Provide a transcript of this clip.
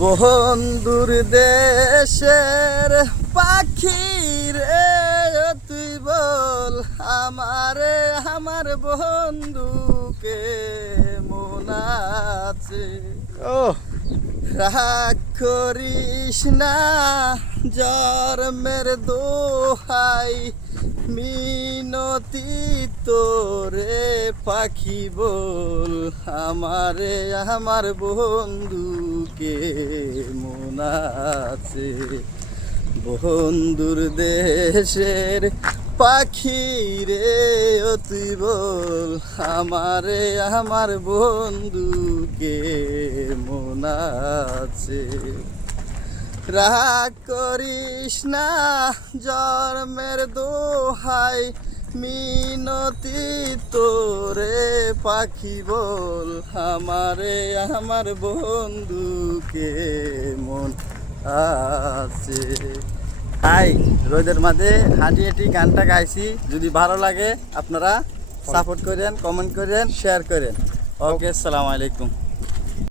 বন্ধুর দেশের পাখি রে তুই বল আমারে আমার বন্ধুকে মন আছে। ও রাগ করিস না জন্মের দোহাই মিনতি তোরে পাখি বল আমারে আমার বন্ধুকে মন আছে। বন্ধুর দেশের পাখি রে ও তুই বল আমারে আমার বন্ধুকে মন আছে। রাগ করিস না জন্মের দোহাই মিনতি তোরে পাখি বল আমারে আমার বন্ধুকে মন আছে। হাই রোদের মাঝে হাঁটি হাঁটি গানটা গাইছি, যদি ভালো লাগে আপনারা সাপোর্ট করেন, কমেন্ট করেন, শেয়ার করেন। ওকে, আসসালামু আলাইকুম।